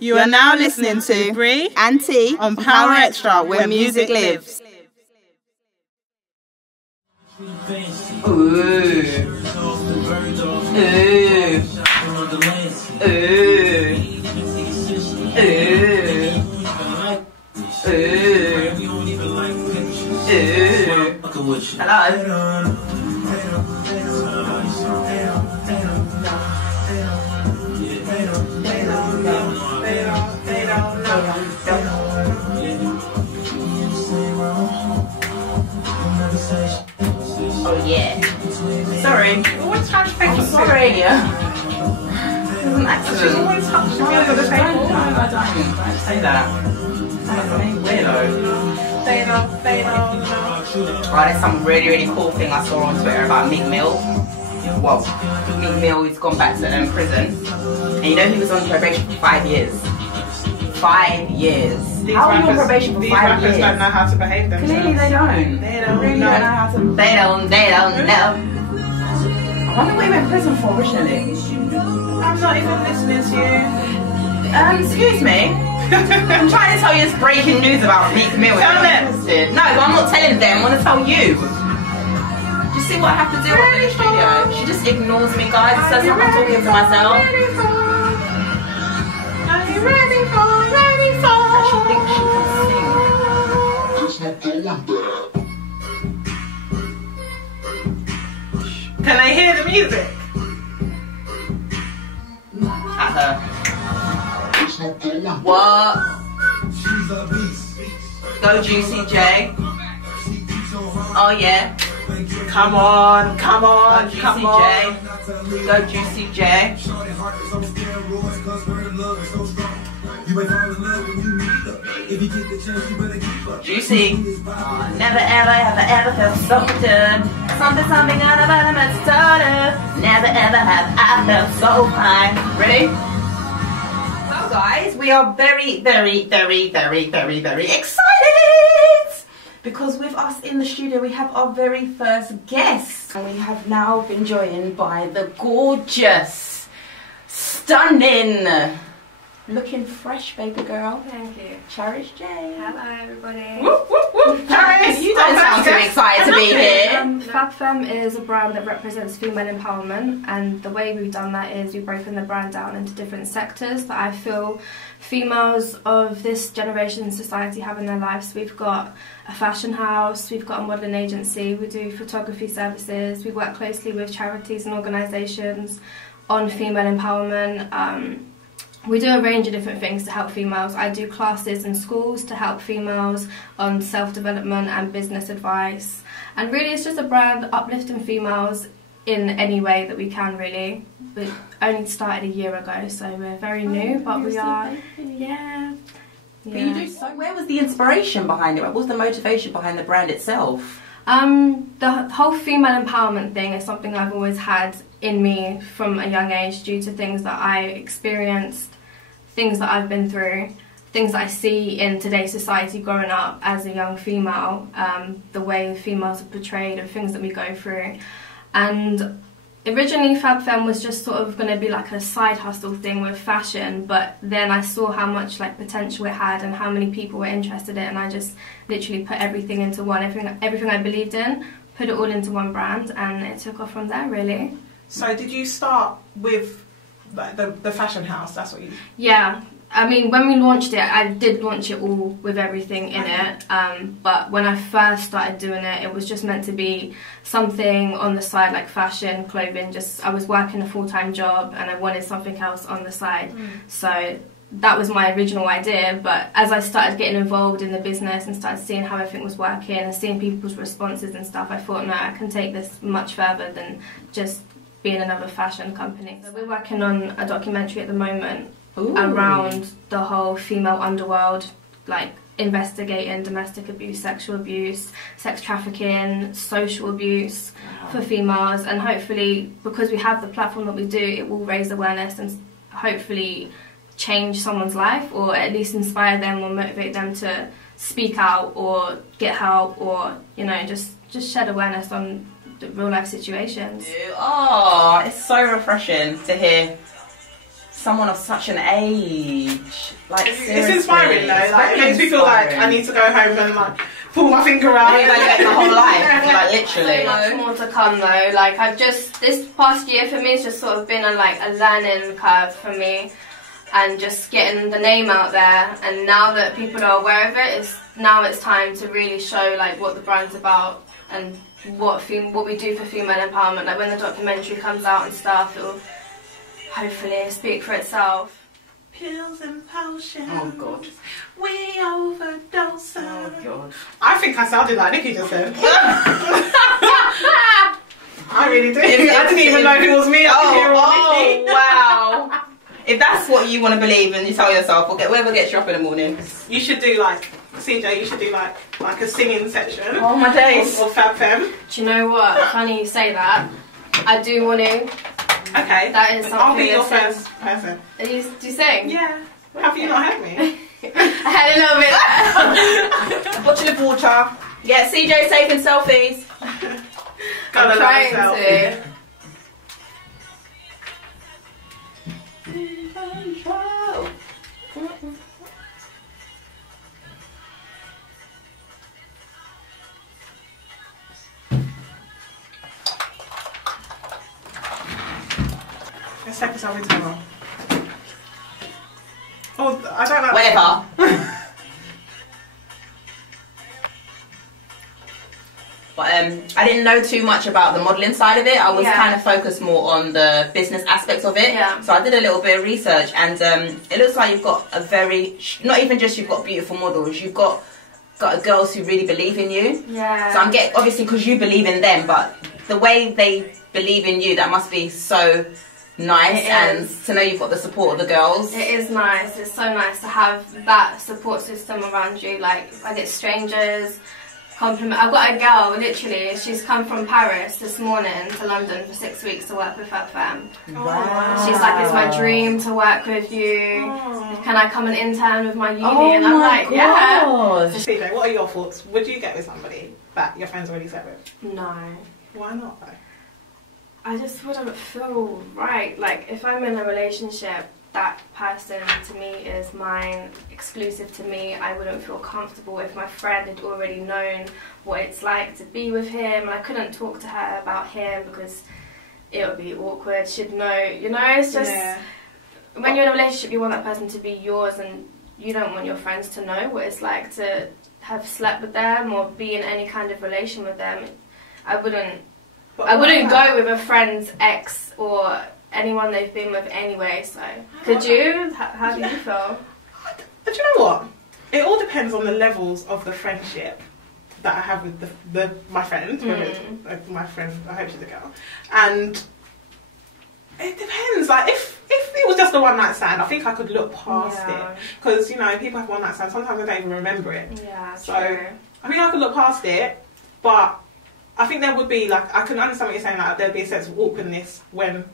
You are now listening to Bree and T on Power Extra, where music lives. Ooh. Ooh. Hello. Oh yeah. Sorry. Always trying to I'm sorry. It was an accident. She's always touching me over the table. No, I don't say that. Weirdo. Right, there's some really cool thing I saw on Twitter about Meek Mill. Well, Meek Mill has gone back to prison. And you know he was on probation for 5 years. 5 years. How are you on probation for 5 years? These rappers don't know how to behave themselves. Clearly they don't. They don't really know. Don't know how to. They don't know. I wonder what he went to prison for originally. I'm not even listening to you. Excuse me. I'm trying to tell you this breaking news about Meek Mill. Tell them. No, but I'm not telling them. I want to tell you. Do you see what I have to do in the studio? She just ignores me, guys. It says I'm talking to myself. Are you ready for? She thinks she can sing. Can I hear the music? At her. What? Go Juicy J. Oh yeah. Come on, come on, Go come Juicy on. J. Go Juicy J. Juicy. Never ever felt so good. Something out of element starter. Never ever have I felt so fine. Ready? So guys, we are very excited because with us in the studio we have our very first guest, and we have now been joined by the gorgeous, stunning, looking fresh baby girl. Thank you. Charis J. Hello everybody. Whoop, whoop, whoop. Charis, you don't sound too excited to be here. FabFem is a brand that represents female empowerment, and the way we've done that is we've broken the brand down into different sectors that I feel females of this generation in society have in their lives. We've got a fashion house, we've got a modelling agency, we do photography services, we work closely with charities and organisations on female empowerment. We do a range of different things to help females. I do classes in schools to help females on self-development and business advice. And really it's just a brand uplifting females in any way that we can, really. We only started a year ago, so we're very new, but we are, yeah. But you do so. Where was the inspiration behind it? What was the motivation behind the brand itself? The whole female empowerment thing is something I've always had in me from a young age due to things that I experienced, things that I've been through, things that I see in today's society growing up as a young female, the way females are portrayed and things that we go through. And originally FabFem was just sort of going to be like a side hustle thing with fashion, but then I saw how much potential it had and how many people were interested in it, and I just literally put everything into one, everything I believed in, put it all into one brand, and it took off from there, really. So did you start with the fashion house? That's what you... Yeah. I mean, when we launched it, I did launch it all with everything in it, but when I first started doing it, it was just meant to be something on the side, like fashion, clothing. I was working a full-time job and I wanted something else on the side. So that was my original idea, but as I started getting involved in the business and started seeing how everything was working and seeing people's responses and stuff, I thought, no, I can take this much further than just being another fashion company. So we're working on a documentary at the moment. Ooh. Around the whole female underworld, like investigating domestic abuse, sexual abuse, sex trafficking, social abuse for females, and hopefully because we have the platform that we do, it will raise awareness and hopefully change someone's life, or at least inspire them or motivate them to speak out or get help, or just shed awareness on the real life situations. Oh, it's so refreshing to hear someone of such an age Like, it's inspiring though. Like, it makes me feel like I need to go home and like pull my finger out. Evaluate my whole life, like literally. So much more to come though. Like this past year for me, it's just sort of been a learning curve for me, and just getting the name out there. And now that people are aware of it, it's time to really show like what the brand's about and what we do for female empowerment. Like when the documentary comes out and stuff, it'll hopefully speak for itself. Pills and potions. Oh God. We overdose. Oh God. I think I sounded like Nikki just then. I really did. I didn't even know if it was me. Oh wow. If that's what you want to believe and you tell yourself, whoever gets you up in the morning. You should do like, CJ, you should do like a singing section. Oh my days. Or FabFem. Do you know what? Funny you say that. I do want to. Okay. That is something. I'll be your first person. Do you sing? Yeah. Have you not heard me? I had a little bit. Bottle of water. Yeah, CJ taking selfies. I'm trying to. Let's take a selfie tomorrow. Oh, I don't know. Whatever. But I didn't know too much about the modelling side of it. I was kind of focused more on the business aspects of it. Yeah. So I did a little bit of research, and it looks like you've got a very, not even just you've got beautiful models, you've got girls who really believe in you. Yeah. So I'm getting, obviously because you believe in them, but the way they believe in you, that must be so nice, and to know you've got the support of the girls. It is nice. It's so nice to have that support system around you. Like, I get strangers compliment. I've got a girl, literally, she's come from Paris this morning to London for 6 weeks to work with FabFem. Wow. She's like, it's my dream to work with you. Oh. Can I come and intern with my uni? And I'm like, yeah. CJ, what are your thoughts? Would you get with somebody that your friends already slept with? No. Why not though? I just wouldn't feel right. Like, if I'm in a relationship, that person to me is mine, exclusive to me. I wouldn't feel comfortable if my friend had already known what it's like to be with him, and I couldn't talk to her about him because it would be awkward. She'd know, you know, it's just, when you're in a relationship, you want that person to be yours, and you don't want your friends to know what it's like to have slept with them or be in any kind of relation with them. I wouldn't go with a friend's ex or anyone they've been with anyway, so. Could you? How do you feel? But you know what? It all depends on the levels of the friendship that I have with my friend. My friend, I hope she's a girl. And it depends. Like, if it was just a one night stand, I think I could look past it. Because, you know, people have one night stands, sometimes I don't even remember it. Yeah, so, true. I think I could look past it, but I think there would be, like, I can understand what you're saying, like, there'd be a sense of awkwardness when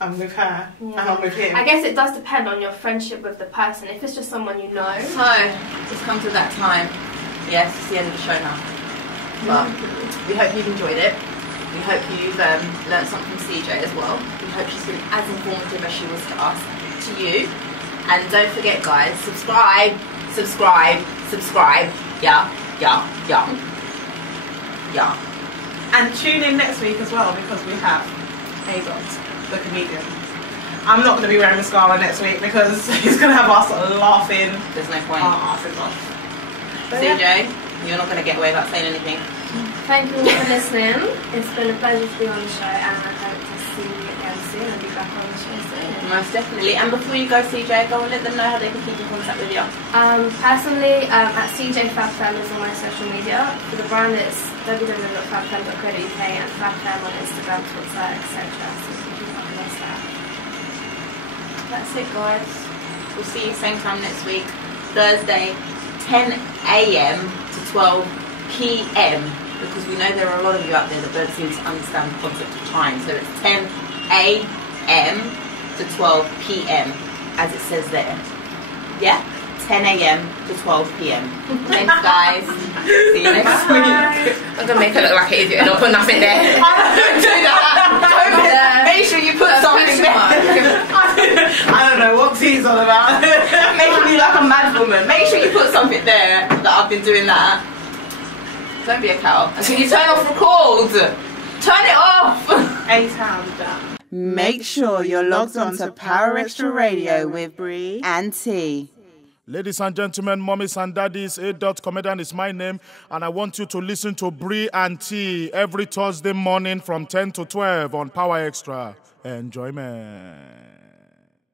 I'm with her and I'm with him. I guess it does depend on your friendship with the person. If it's just someone you know. So, it's come to that time. Yes, it's the end of the show now. But we hope you've enjoyed it. We hope you've learned something from CJ as well. We hope she's been as informative as she was to us, to you. And don't forget, guys, subscribe. Yeah. And tune in next week as well, because we have A-Dot, the comedian. I'm not going to be wearing mascara next week because he's going to have us laughing. There's no point. Our asses off. CJ, you're not going to get away without saying anything. Thank you all for listening. It's been a pleasure to be on the show, and I hope to see you again soon and be back on the show soon. Most definitely. And before you go, CJ, go and let them know how they can keep in contact with you. Personally, at CJ FabFem is on my social media. For the brand, it's www.fabfem.co.uk and FabFem on Instagram, Twitter, etc. So you can keep up with us there. That's it, guys. We'll see you same time next week, Thursday, 10 AM to 12 PM, because we know there are a lot of you out there that don't seem to understand the concept of time. So it's 10 AM to 12 PM, as it says there. Yeah? 10 AM to 12 PM. Thanks, guys. See you next week. I'm going to make her look like an idiot and I'll put nothing there. Don't do that. Make sure you put something there. I don't know what T's all about. Making me like something there that I've been doing that. Don't be a cow. And can you turn off record? Turn it off! 8 hours down. Make sure you're logged on to Power Extra Radio with BreeAndTee. Ladies and gentlemen, mommies and daddies, A.Comedian is my name, and I want you to listen to BreeAndTee every Thursday morning from 10 to 12 on Power Extra. Enjoyment.